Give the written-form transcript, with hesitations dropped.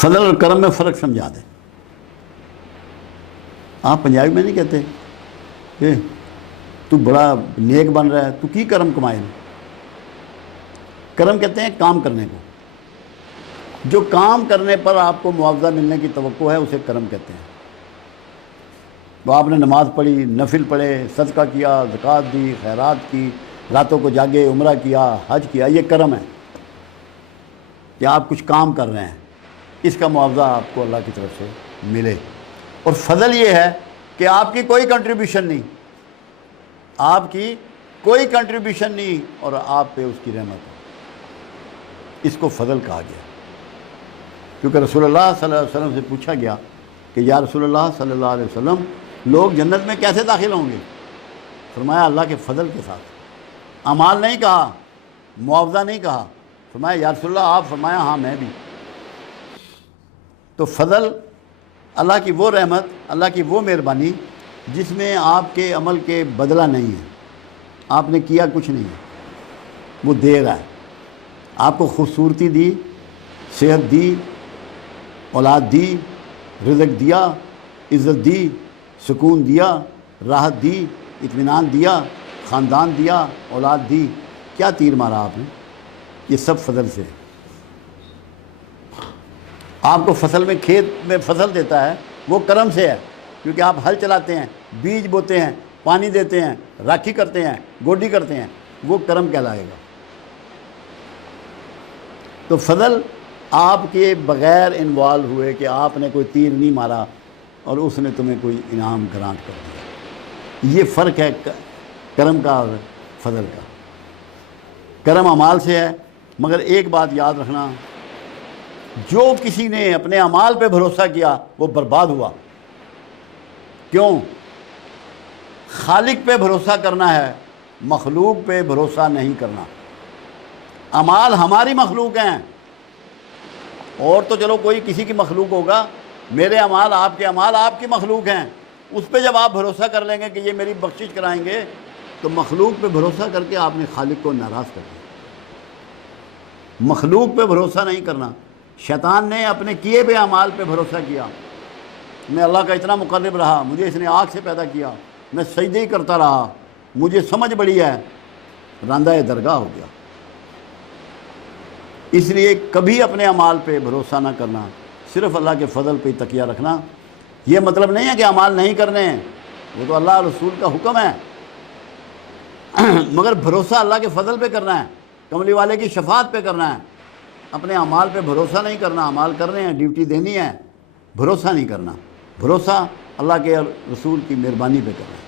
فضل اور کرم میں فرق سمجھا دیں. آپ پنجابی میں نہیں کہتے کہ تو بڑا نیک بن رہا ہے، تو کی کرم کمائے نا. کرم کہتے ہیں کام کرنے کو. جو کام کرنے پر آپ کو معاوضہ ملنے کی توقع ہے اسے کرم کہتے ہیں. وہ آپ نے نماز پڑھی، نفل پڑھے، صدقہ کیا، زکوٰۃ دی، خیرات کی، راتوں کو جاگے، عمرہ کیا، حج کیا، یہ کرم ہے کہ آپ کچھ کام کر رہے ہیں، اس کا معاوضہ آپ کو اللہ کی طرف سے ملے. اور فضل یہ ہے کہ آپ کی کوئی کنٹریبیوشن نہیں، آپ کی کوئی کنٹریبیوشن نہیں اور آپ پہ اس کی رحمت ہے. اس کو فضل کہا گیا. کیونکہ رسول اللہ صلی اللہ علیہ وسلم سے پوچھا گیا کہ یا رسول اللہ صلی اللہ علیہ وسلم لوگ جنت میں کیسے داخل ہوں گے؟ فرمایا اللہ کے فضل کے ساتھ. اعمال نہیں کہا، معاوضہ نہیں کہا. فرمایا یا رسول اللہ آپ؟ فرمایا ہاں میں بھی. تو فضل اللہ کی وہ رحمت، اللہ کی وہ مہربانی جس میں آپ کے عمل کے بدلہ نہیں ہے، آپ نے کیا کچھ نہیں ہے، وہ دے رہا ہے. آپ کو خوبصورتی دی، صحت دی، اولاد دی، رزق دیا، عزت دی، سکون دیا، راحت دی، اطمینان دیا، خاندان دیا، اولاد دی. کیا تیر مارا آپ نے؟ یہ سب فضل سے. آپ کو فصل میں، کھیت میں فصل دیتا ہے وہ کرم سے ہے، کیونکہ آپ ہل چلاتے ہیں، بیج بوتے ہیں، پانی دیتے ہیں، راکھی کرتے ہیں، گوڈی کرتے ہیں، وہ کرم کہلائے گا. تو فضل آپ کے بغیر انوالو ہوئے کہ آپ نے کوئی تیر نہیں مارا اور اس نے تمہیں کوئی انعام گرانٹ کر دیا. یہ فرق ہے کرم کا اور فضل کا. کرم اعمال سے ہے، مگر ایک بات یاد رکھنا، جو کسی نے اپنے اعمال پہ بھروسہ کیا وہ برباد ہوا. کیوں؟ خالق پہ بھروسہ کرنا ہے، مخلوق پہ بھروسہ نہیں کرنا. اعمال ہماری مخلوق ہیں، اور تو چلو کوئی کسی کی مخلوق ہوگا، میرے اعمال، آپ کے اعمال آپ کی مخلوق ہیں. اس پہ جب آپ بھروسہ کر لیں گے کہ یہ میری بخشش کرائیں گے، تو مخلوق پہ بھروسہ کر کے آپ نے خالق کو ناراض کر دیا. مخلوق پہ بھروسہ نہیں کرنا. شیطان نے اپنے کیے ہوئے اعمال پہ بھروسہ کیا. میں اللہ کا اتنا مقرب رہا، مجھے اس نے آگ سے پیدا کیا، میں سجدے ہی کرتا رہا، مجھے سمجھ بڑی ہے، راندہ درگاہ ہو گیا. اس لیے کبھی اپنے اعمال پہ بھروسہ نہ کرنا، صرف اللہ کے فضل پہ تکیہ رکھنا. یہ مطلب نہیں ہے کہ اعمال نہیں کرنے ہیں، وہ تو اللہ رسول کا حکم ہے، مگر بھروسہ اللہ کے فضل پہ کرنا ہے، کملی والے کی شفاعت پہ کرنا ہے. اپنے اعمال پہ بھروسہ نہیں کرنا. اعمال کر رہے ہیں، ڈیوٹی دینی ہے، بھروسہ نہیں کرنا. بھروسہ اللہ کے رسول کی مہربانی پہ کرنا ہے.